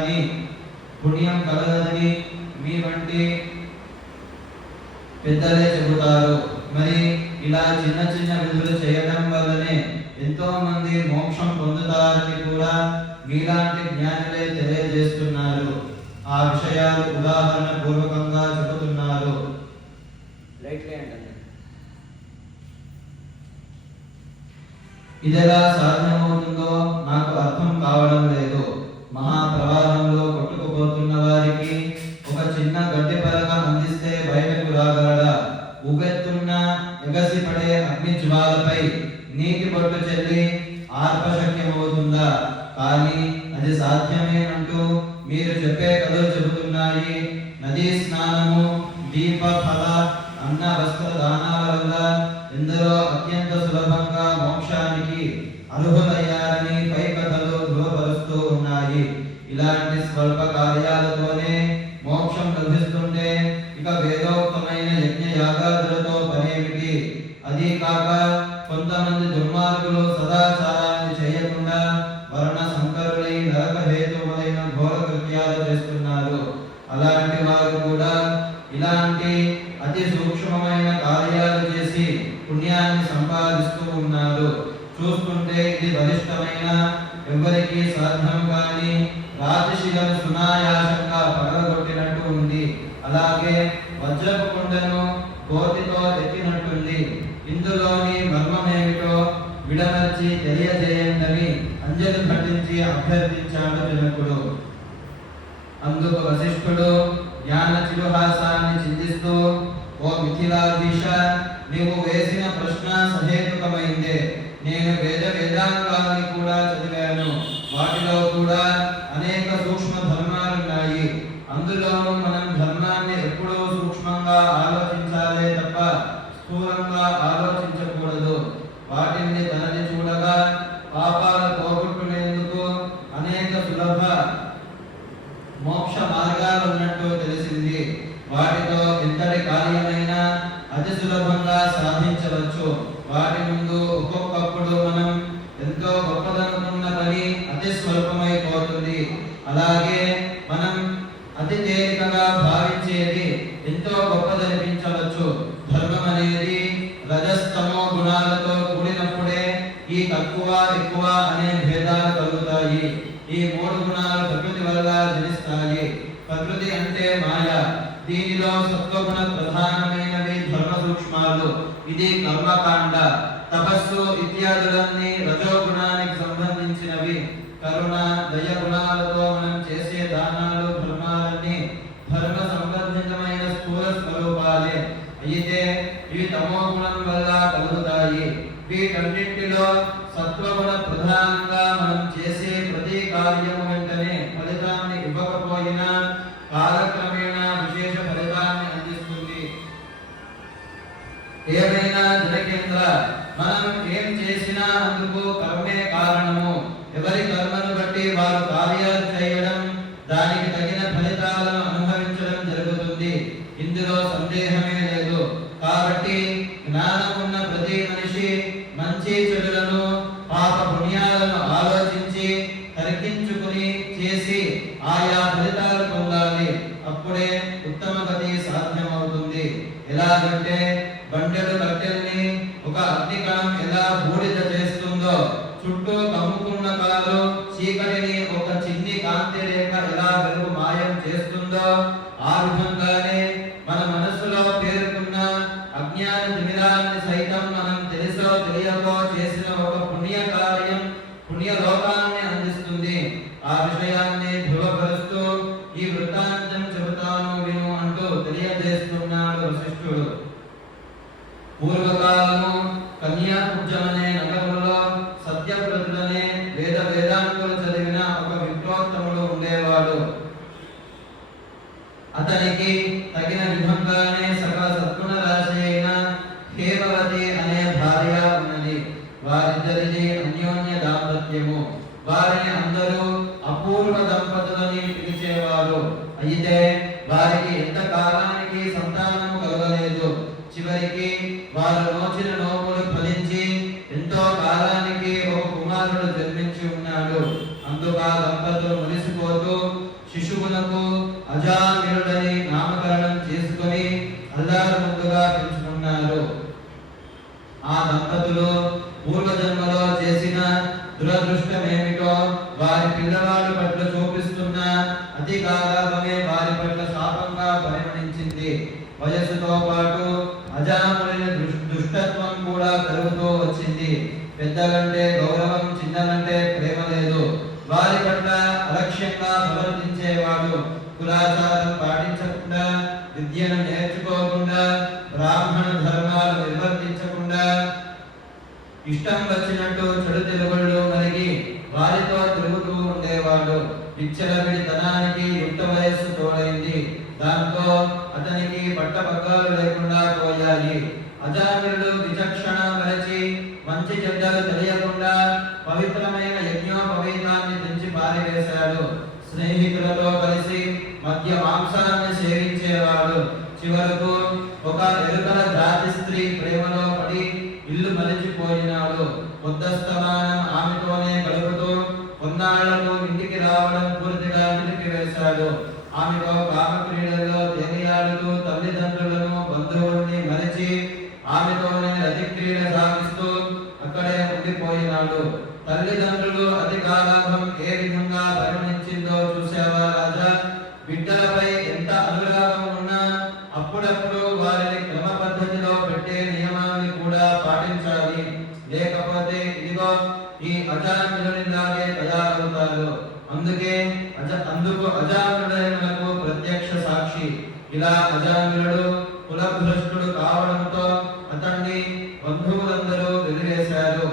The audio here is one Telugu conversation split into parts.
కానీ పుణ్యం కలగదని మీ వంటి పెద్దలే చెబుతారు. మరి ఇలా చిన్న చిన్న విధులు చేయడం వల్లనే ఎంతో మంది మోక్షం పొందుతారని కూడా మీలాంటి జ్ఞానులే తెలియజేస్తున్నారు. ఆ విషయాలు ఉదాహరణ పూర్వకంగా చెబుతున్నారు. ఇదెలా సాధ్యమవుతుందో ఆర్పశక్యమవుతుందా కానీ అది సాధ్యమే అంటూ మీరు చెప్పే కథలు చెబుతున్నాయి. నదీ స్నానము దీప ఫల అన్న వస్త్ర దానాల వల్ల ఎందరో అత్యంత సులభంగా మోక్షానికి అర్హులయ్యారని పై కథలు ధృవపరుస్తూ ఉన్నాయి. ఇలాంటి స్వల్ప కార్యాలతోనే మోక్షం లభిస్తుంటే ఇక వేదోక్తమైన యజ్ఞ యాగాదులతో పనేమిటి? అది కాక కొంతమంది దుర్మార్గులు పుణ్యాన్ని సంపాదిస్తూ ఉన్నారు చూస్తుంటే ఇది బలిష్టమైన ఎవరికి సాధ్యం కాని రాజశిలను సునాయాసంగా పగలగొట్టినట్టు ఉంది. అలాగే వజ్రపు కుండను కోతితో ఎత్తినట్టుంది. ఇందులోని మర్మమేమిటో విడమర్చి తెలియజేయండి అంజలి ఘటించి అభ్యర్థించాడు జనకుడు. అందుకు వశిష్ఠుడు జ్ఞాన చిరుహాసాన్ని చింతిస్తూ ఓ మిథిలాధీశ నీవు వేసిన ప్రశ్న సహేతుకమైందే నేను వేద వేదాంగాన్ని కూడా చదివాను. వాటిలో కూడా అనేక సూక్ష్మ ధర్మాలున్నాయి అందులో మనం ధర్మాన్ని ఎప్పుడూ సూక్ష్మంగా దీనిలో ప్రధానమైనవి ధర్మ సూక్ష్మాలు. ఇది కర్మకాండ. తపస్సు ఇత్యాదులన్నీ రజోగుణానికి సంబంధించినవి. కరుణ దయ గుణాలతో మనం చేసే దానాలు ధర్మాలన్నీ ధర్మ సంబంధితమైన స్థూల స్వరూపాలే. అయితే ఇవి తమో గుణం వల్ల కలుగుతాయి. వీటన్నింటిలో సత్వగుణ ప్రధానంగా మనం చేసే ప్రతి కార్యం కారణము. ఎవరి కర్మను బట్టి వారు కార్యాలు చేయడం దానికి తగిన ఫలితాలను అనుభవించడం జరుగుతుంది. ఇందులో సందేహమే లేదు. కాబట్టి జ్ఞానం ఉన్న ప్రతి మనిషి మంచి చెడులను పాప పుణ్యాలను ఆలోచించి తరిగించుకుని చేసి ఆయా ఫలితాలు పొందాలి. అప్పుడే ఉత్తమ గతి సాధ్యమవుతుంది. ఎలాగంటే ఒక ఉండేవాడు. అతనికి పూర్వజన్మలో చేసిన దురదృష్టం ఏమిటో వారి పిల్లవాడి పట్ల చూపిస్తున్న అతి గారాభమే వారి పట్ల శాపంగా పరిగణించింది వయస్సుతో పాటు అజాముడిని దుష్- దుష్టత్వం కూడా పెరుగుతూ వచ్చింది. పెద్దలంటే గౌరవం చిన్నలంటే ప్రేమ లేదు. వారి పట్ల అలక్ష్యంగా ప్రవర్తించేవాడు కులాచారం పాటించకుండా విద్యను నేర్చుకోకుండా ఇష్టం వచ్చినట్టు చెడు తెలుగుళ్ళు కలిగి వారితో తిరుగుతూ ఉండేవాడు. విచ్చలవిడి ధనానికి యుక్త వయస్సు తోడైంది. దాంతో అతనికి పట్టపగ్గాలు లేకుండా పోయాయి. అజామిరుడు విచక్షణ మరచి మంచి చెడ్డలు తెలియకుండా పవిత్రమైన యజ్ఞోపవీతాన్ని తెంచి పారివేశాడు స్నేహితులతో కలిసి మధ్య మాంసాన్ని సేవించేవాడు. చివరకు ఒక ఎరుకల జాతి స్త్రీ ప్రేమలో పడి ఇల్లు మలిచిపోయిన ముద్దస్తమానం ఆమెతోనే గడుపుతూ కొన్నాళ్ళకు ఇంటికి రావడం పూర్తిగా నిలిపివేశాడు. ఆమెతో కామక్రీడల్లో తేలియాడుతూ తల్లిదండ్రులను బంధువుల్ని మరిచి ఆమెతోనే రతిక్రీడ సాగిస్తూ అక్కడే ఉండిపోయినాడు. తల్లిదండ్రులు అతి ఏ విధంగా పరిగణించిందో చూసావా రాజా? బిడ్డలపై అతన్ని బంధువులందరూ వెలివేశారు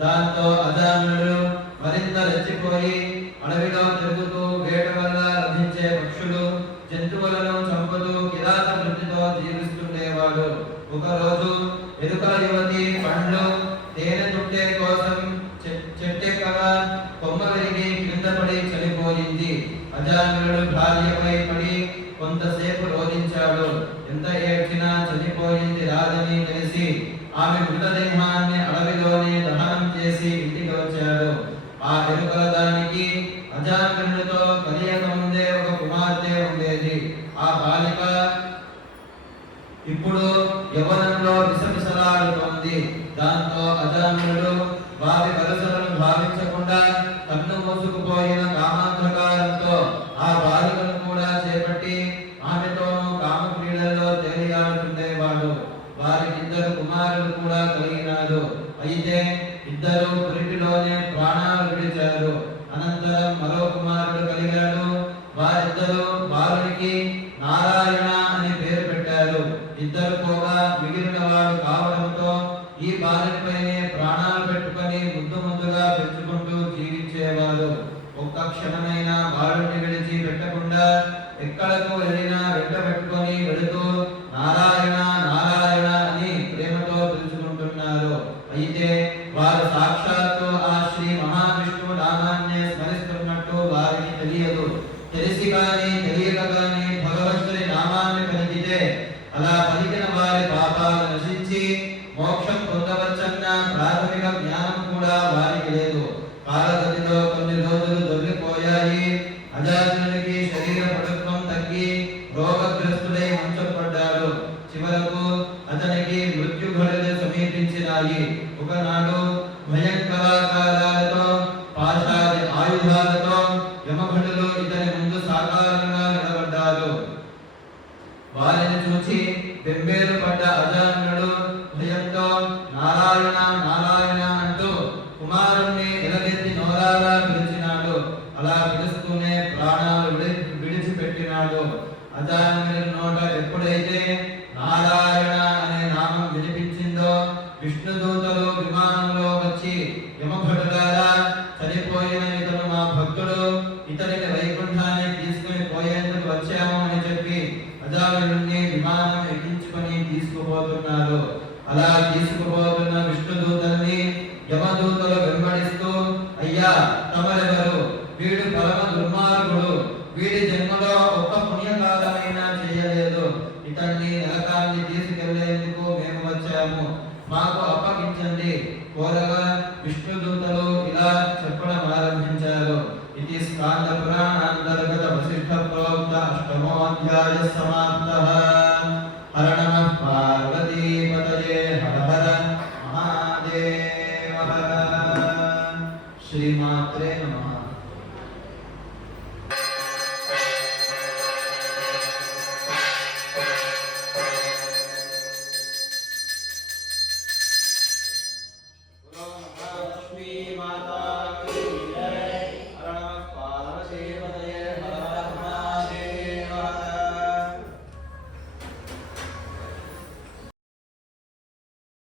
దాంతో అజామినుడు మరింత రెచ్చిపోయి అడవిలో తిరుగుతూ వేట వల్ల లభించే పక్షులు జంతువులను చంపుతూ కిరాత వృత్తితో జీవిస్తుండేవాడు. ఒకరోజు ఎరుకల యువతి పండ్లు తేనె తుట్టే కోసం చెట్టే చెట్టెక్కగా కొమ్మ విరిగి కింద పడి చనిపోయింది. అజామినుడు భార్యపై పడి కొంతసేపు రోధించాడు. ఎంత ఏడ్చినా చనిపోయింది రాదని తెలిసి ఆమె మృతదేహాన్ని అడవిలోనే దహనం చేసి ఇంటికి వచ్చాడు. ఆ ఎరుకల దానికి అజామినుడితో కలియక ముందే ఒక కుమార్తె ఉండేది. ఆ బాలిక ఇప్పుడు యవన కలిగినారు అయితే ఇద్దరు పురిటిలోనే ప్రాణాలు విడిచారు. అనంతరం మరో కుమారుడు కలిగాడు. వారిద్దరూ బాలునికి నారాయణ అని పేరు పెట్టారు. ఇద్దరు పోగా మిగిలిన వాడు కావడంతో ఈ బాలునిపైనే ప్రాణాలు పెట్టుకొని ముద్దు ముద్దుగా పెంచుకుంటూ జీవించేవారు. ఒక్క క్షణమైనా బాలుని విడిచి పెట్టకుండా ఎక్కడకు వెళ్ళినా విడిచిపెట్టినాడు నోట ఎప్పుడైతే నారాయణ అనే నామం వినిపించిందో విష్ణుదూతలు విమానంలో వచ్చి యమభటులారా చనిపోయిన ఇతను మా భక్తుడు ఇతనికి వైకుంఠాన్ని తీసుకుని పోయేందుకు వచ్చాము అని చెప్పి అజామినుడిని విమానం ఎక్కించుకొని తీసుకుపోతున్నారు. అలా తీసుకుపోతున్న విష్ణుదూతల్ని దూతల్ని యమదూత